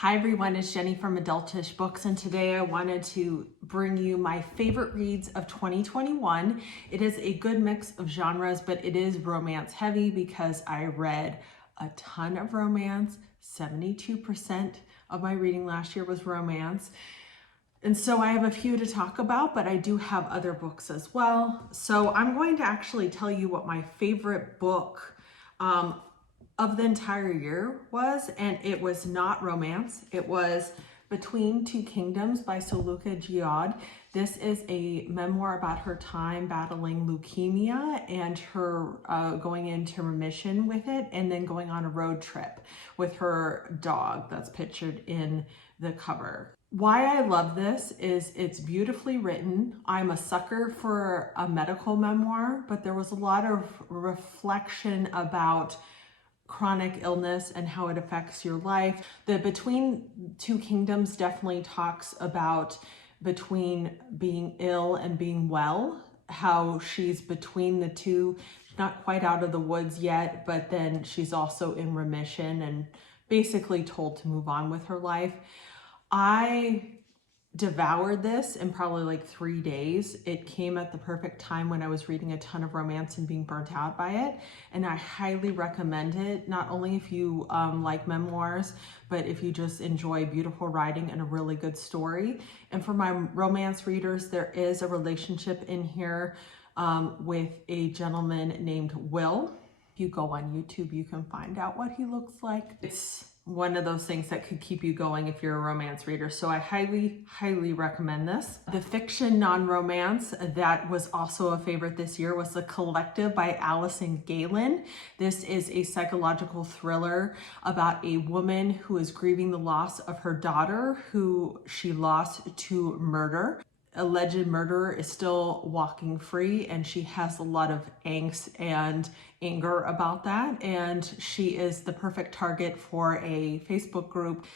Hi everyone, it's Jenny from Adultish Books, and today I wanted to bring you my favorite reads of 2021. It is a good mix of genres, but it is romance heavy because I read a ton of romance. 72% of my reading last year was romance. And so I have a few to talk about, but I do have other books as well. So I'm going to actually tell you what my favorite book of the entire year was, and it was not romance. It was Between Two Kingdoms by Suleika Jaouad. This is a memoir about her time battling leukemia and her going into remission with it, and then going on a road trip with her dog that's pictured in the cover. Why I love this is it's beautifully written. I'm a sucker for a medical memoir, but there was a lot of reflection about chronic illness and how it affects your life. The Between Two Kingdoms definitely talks about between being ill and being well, how she's between the two, not quite out of the woods yet, but then she's also in remission and basically told to move on with her life. I devoured this in probably like 3 days. It came at the perfect time when I was reading a ton of romance and being burnt out by it. And I highly recommend it, not only if you like memoirs, but if you just enjoy beautiful writing and a really good story. And for my romance readers, there is a relationship in here with a gentleman named Will. If you go on YouTube, you can find out what he looks like. It's one of those things that could keep you going if you're a romance reader. So I highly recommend this. The fiction non-romance that was also a favorite this year was The Collective by Alison Gaylin. This is a psychological thriller about a woman who is grieving the loss of her daughter, who she lost to murder. Alleged murderer is still walking free, and she has a lot of angst and anger about that, and she is the perfect target for a Facebook group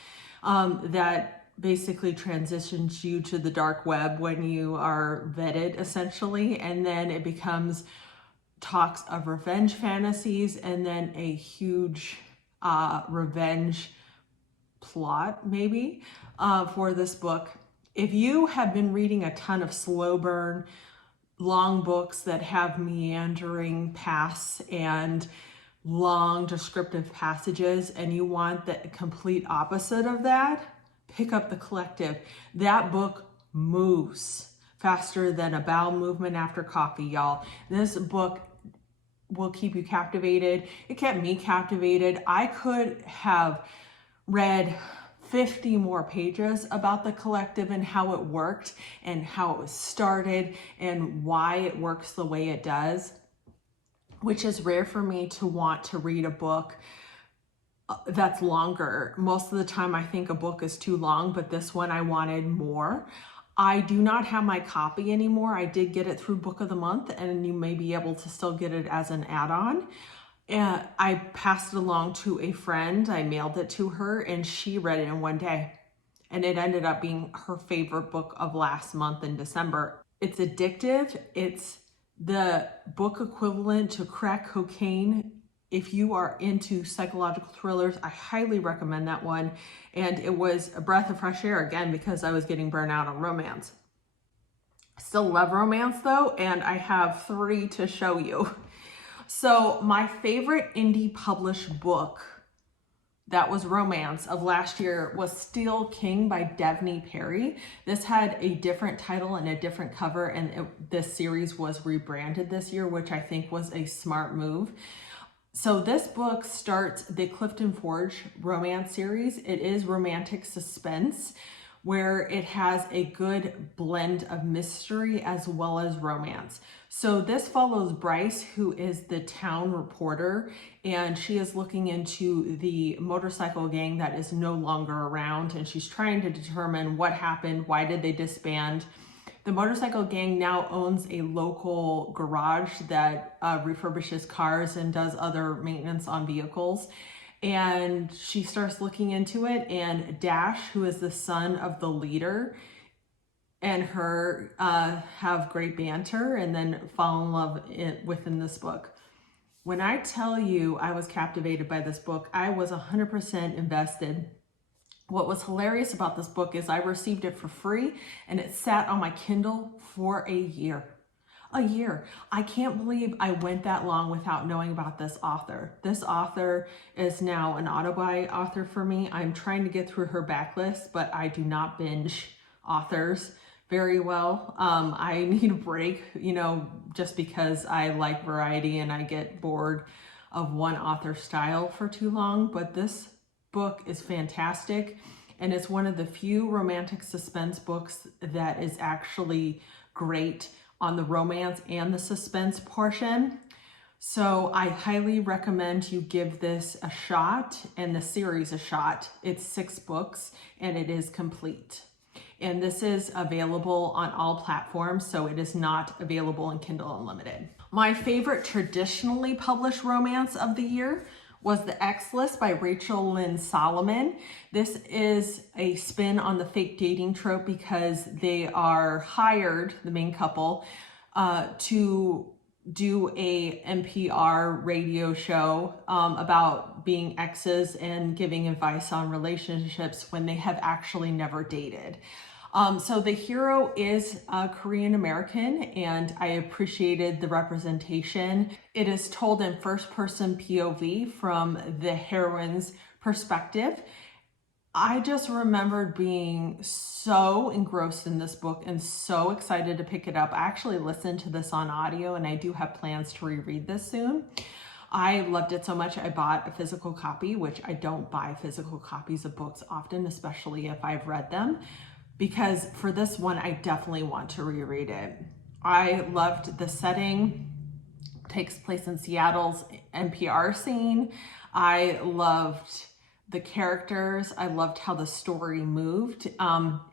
that basically transitions you to the dark web when you are vetted, essentially, and then it becomes talks of revenge fantasies and then a huge revenge plot maybe for this book. If you have been reading a ton of slow burn, long books that have meandering paths and long descriptive passages, and you want the complete opposite of that, pick up The Collective. That book moves faster than a bowel movement after coffee, y'all. This book will keep you captivated. It kept me captivated. I could have read 50 more pages about The Collective and how it worked and how it was started and why it works the way it does, which is rare for me to want to read a book that's longer. Most of the time I think a book is too long, but this one I wanted more. I do not have my copy anymore. I did get it through Book of the Month, and you may be able to still get it as an add-on. And I passed it along to a friend. I mailed it to her and she read it in one day. And it ended up being her favorite book of last month in December. It's addictive. It's the book equivalent to crack cocaine. If you are into psychological thrillers, I highly recommend that one. And it was a breath of fresh air again because I was getting burnt out on romance. Still love romance though, and I have 3 to show you. So my favorite indie published book that was romance of last year was Steel King by Devney Perry. This had a different title and a different cover, and this series was rebranded this year, which I think was a smart move. So this book starts the Clifton Forge romance series. It is romantic suspense, where it has a good blend of mystery as well as romance. So this follows Bryce, who is the town reporter, and she is looking into the motorcycle gang that is no longer around, and she's trying to determine what happened, why did they disband. The motorcycle gang now owns a local garage that refurbishes cars and does other maintenance on vehicles. And she starts looking into it, and Dash, who is the son of the leader, and her have great banter and then fall in love within this book. When I tell you I was captivated by this book, I was 100% invested. What was hilarious about this book is I received it for free and it sat on my Kindle for a year. A year. I can't believe I went that long without knowing about this author. This author is now an autobiography author for me. I'm trying to get through her backlist, but I do not binge authors very well. I need a break, you know, just because I like variety and I get bored of one author style for too long. But this book is fantastic, and it's one of the few romantic suspense books that is actually great on the romance and the suspense portion. So I highly recommend you give this a shot and the series a shot. It's 6 books and it is complete. And this is available on all platforms, so it is not available in Kindle Unlimited. My favorite traditionally published romance of the year was The X List by Rachel Lynn Solomon. This is a spin on the fake dating trope because they are hired, the main couple, to do a NPR radio show about being exes and giving advice on relationships when they have actually never dated. So the hero is Korean American, and I appreciated the representation. It is told in first person POV from the heroine's perspective. I just remembered being so engrossed in this book and so excited to pick it up. I actually listened to this on audio, and I do have plans to reread this soon. I loved it so much I bought a physical copy, which I don't buy physical copies of books often, especially if I've read them, because for this one, I definitely want to reread it. I loved the setting. It takes place in Seattle's NPR scene. I loved the characters. I loved how the story moved.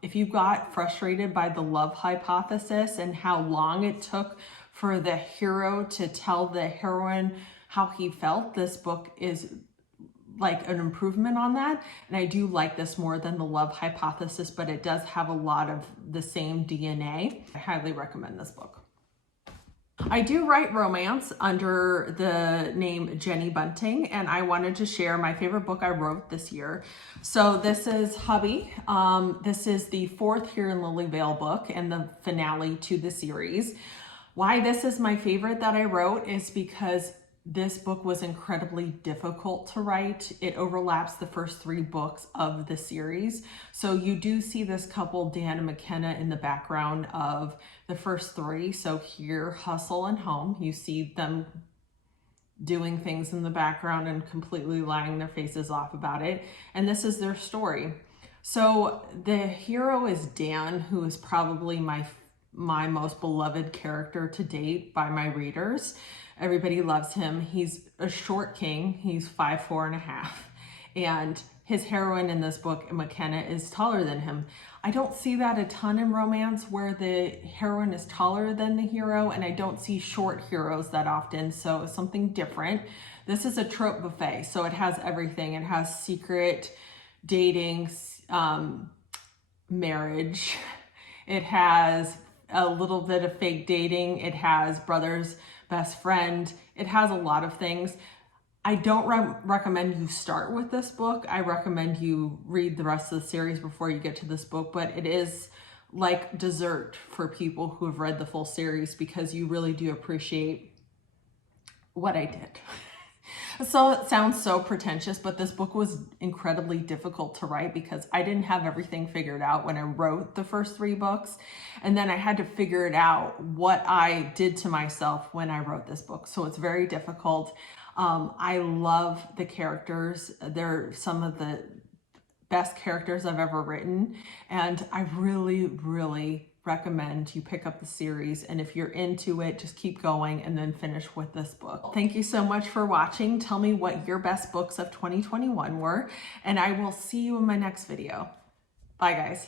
If you got frustrated by the love hypothesis and how long it took for the hero to tell the heroine how he felt, this book is like an improvement on that. And I do like this more than the love hypothesis, but it does have a lot of the same DNA. I highly recommend this book. I do write romance under the name Jenny Bunting, and I wanted to share my favorite book I wrote this year. So this is Hubby. This is the 4th Here in Lilyvale book and the finale to the series. Why this is my favorite that I wrote is because this book was incredibly difficult to write. It overlaps the first 3 books of the series. So you do see this couple, Dan and McKenna, in the background of the first 3. So here, Hustle and Home, you see them doing things in the background and completely lying their faces off about it. And this is their story. So the hero is Dan, who is probably my most beloved character to date by my readers. Everybody loves him. He's a short king. He's 5'4.5", and his heroine in this book, McKenna, is taller than him. I don't see that a ton in romance where the heroine is taller than the hero, and I don't see short heroes that often, so something different. This is a trope buffet, so it has everything. It has secret dating, marriage. It has a little bit of fake dating. It has brothers, best friend. It has a lot of things. I don't recommend you start with this book. I recommend you read the rest of the series before you get to this book, but it is like dessert for people who have read the full series because you really do appreciate what I did. So it sounds so pretentious, but this book was incredibly difficult to write because I didn't have everything figured out when I wrote the first 3 books. And then I had to figure it out what I did to myself when I wrote this book. So it's very difficult. I love the characters. They're some of the best characters I've ever written. And I really, really recommend you pick up the series, and if you're into it, just keep going and then finish with this book. Thank you so much for watching. Tell me what your best books of 2021 were, and I will see you in my next video. Bye guys.